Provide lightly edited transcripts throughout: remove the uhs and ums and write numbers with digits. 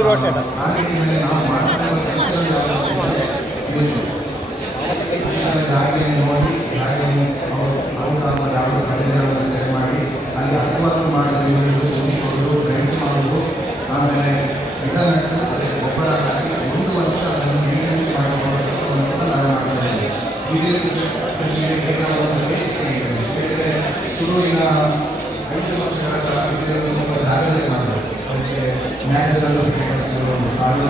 ಜಾಗ ನೋಡಿ ಮಾಡಿ ಅಲ್ಲಿ ಅರ್ಥವನ್ನು ಮಾಡಿಕೊಂಡು ಡ್ರೈವ್ಸ್ ಮಾಡೋದು, ಆಮೇಲೆ ಇಂಟರ್ನೆಟ್ ಗೊಬ್ಬರ ಹಾಕಿ 1 ವರ್ಷ ಅದನ್ನು ಮೇಂಟೆನೆನ್ಸ್ ಮಾಡುವ ಕೆಲಸವನ್ನು ಕೂಡ ನಾವು ಮಾಡ್ತಾ ಇದ್ದೀವಿ. ಇದೇ ಕೃಷಿಗೆ ಬೇಕಾಗುವಂಥ ಬೇಸಿಕ್ ಮೇಂಟೆನೆನ್ಸ್ ಬೇರೆ ಶುರುವಿನ 5 ವರ್ಷಗಳ ಕಾಲ ಇದನ್ನು ಸ್ವಲ್ಪ ಜಾಗ್ರತೆ ಮಾಡಬೇಕು. ಅದಕ್ಕೆ ನ್ಯಾಚುರಲ್ ಕಾಡು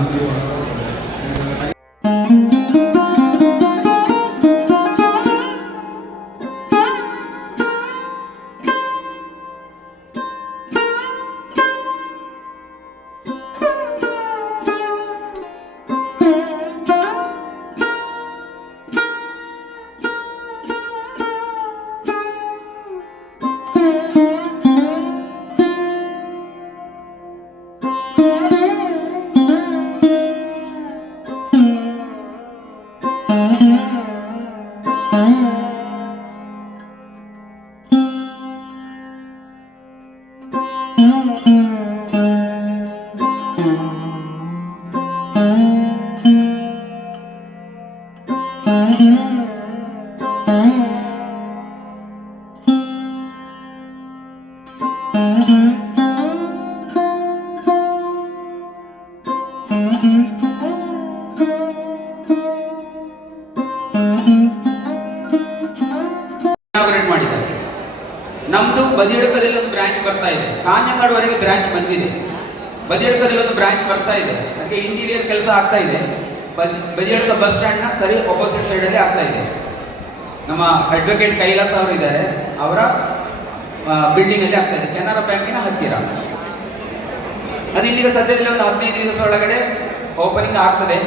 ಮಾಡಿದ್ದಾರೆ. ನಮ್ದು ಬದಿಯಡ್ಕದಲ್ಲಿ ಒಂದು ಬ್ರಾಂಚ್ ಬರ್ತಾ ಇದೆ, ಕಾಂಜಂಗಾಡ್ವರೆಗೆ ಬ್ರಾಂಚ್ ಬಂದಿದೆ, ಬದಿಯಡ್ಕದಲ್ಲಿ ಒಂದು ಬ್ರಾಂಚ್ ಬರ್ತಾ ಇದೆ. ಅದಕ್ಕೆ ಇಂಟೀರಿಯರ್ ಕೆಲಸ ಆಗ್ತಾ ಇದೆ. ಬದಿಯಡ್ಕ ಬಸ್ ಸ್ಟ್ಯಾಂಡ್ ನ ಸರಿ ಆಪೋಸಿಟ್ ಸೈಡ್ ಅಲ್ಲಿ ಆಗ್ತಾ ಇದೆ. ನಮ್ಮ ಅಡ್ವೊಕೇಟ್ ಕೈಲಾಸ್ ಅವರು ಇದ್ದಾರೆ, ಅವರ ಬಿಲ್ಡಿಂಗ್ ಅಲ್ಲಿ ಆಗ್ತಾ ಇದೆ, ಕೆನರಾ ಬ್ಯಾಂಕಿನ ಹತ್ತಿರ. ಅದು ಇಲ್ಲಿಗೆ ಸದ್ಯದಲ್ಲಿ ಒಂದು 15 ದಿವಸ ಒಳಗಡೆ ಓಪನಿಂಗ್ ಆಗ್ತದೆ.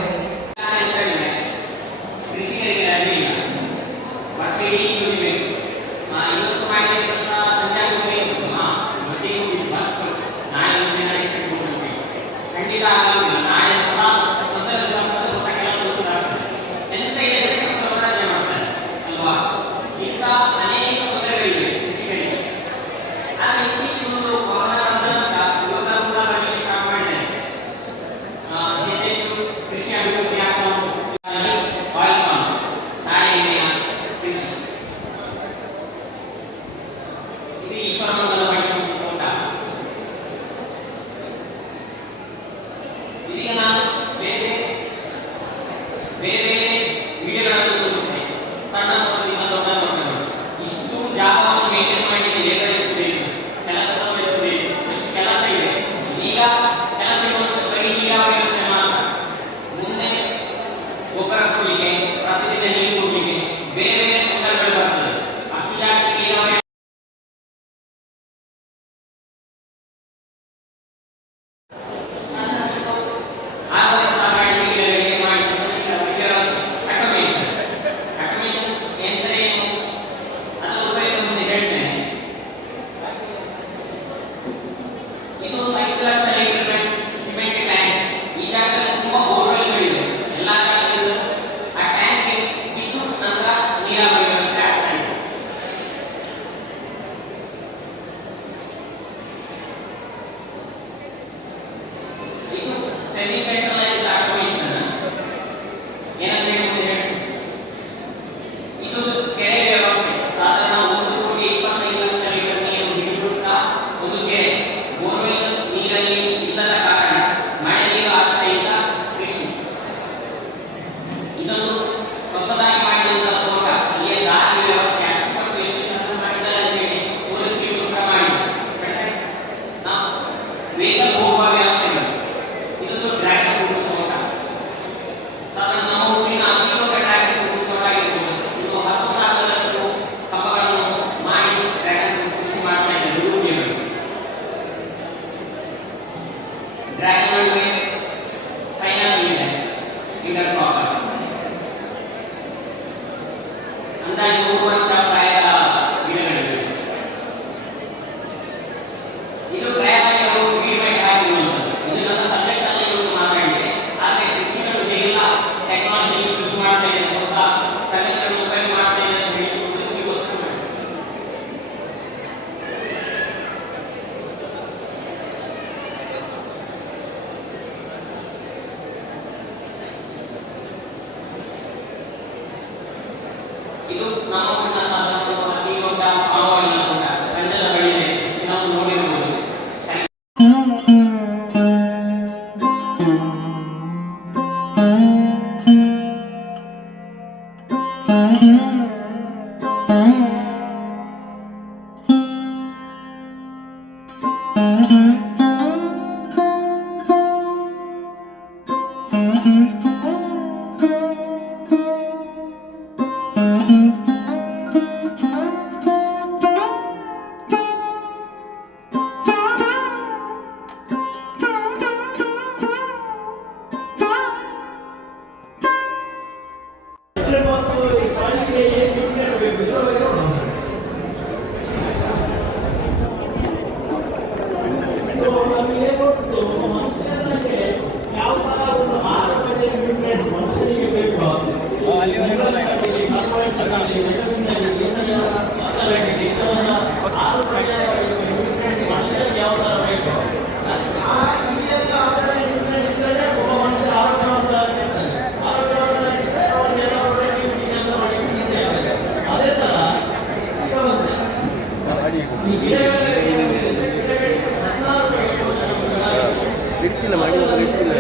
ಇಡ್ತಿಲ್ಲ ಮಾಡಿ ಇಡ್ತಿಲ್ಲ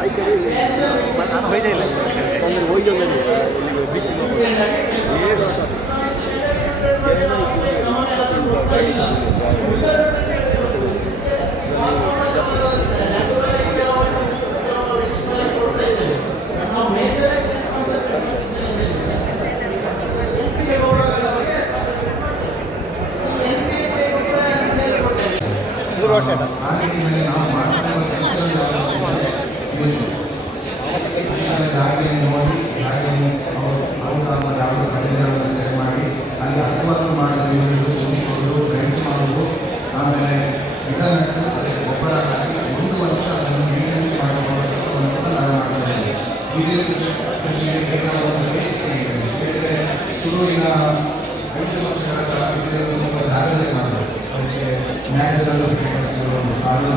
ಆಯ್ಕೆ ಅಂದರೆ ಹೋಗಿ ಬೀಚ್ ಆ ನಿಟ್ಟಿನಲ್ಲಿ ನಾವು ಮಾಡ್ತಿರುವ ಕೆಲಸಗಳು ಜಾಗವನ್ನು ನೋಡಿ ಜಾಗವನ್ನು ಅವರು ಯಾವುದೋ ಕಡೆಗಳನ್ನು ಸೆರೆ ಮಾಡಿ ಅಲ್ಲಿ ಅಕ್ವಾರಿಯಂ ಮಾಡಲು ಇರುವುದು ತುಂಬಿಕೊಂಡು ಡ್ರೈನ್ಸ್ ಮಾಡುವುದು ಆಮೇಲೆ ಗಿಡ ನೆಟ್ಟು ಅದಕ್ಕೆ ಗೊಬ್ಬರ ಹಾಕಿ 1 ವರ್ಷ ಅದನ್ನು ಮೇಂಟೆನೆನ್ಸ್ ಮಾಡುವ ಕೆಲಸವನ್ನು ಕೂಡ ನಾವು ಮಾಡ್ತಾ ಇದ್ದೀವಿ. ಇದೇ ಕೃಷಿಗೆ ಬೇಕಾಗುವಂಥ ಬೇಸಿಕ್ ಮೇಂಟೆನೆನ್ಸ್ ಬೇರೆ ಶುರುವಿನ 5 ವರ್ಷಗಳ ಕಾಲ ಇದನ್ನು ತುಂಬ ಜಾಗ್ರತೆ ಮಾಡಬೇಕು. ಅದಕ್ಕೆ ನ್ಯಾಚುರಲ್ ಕಾಡು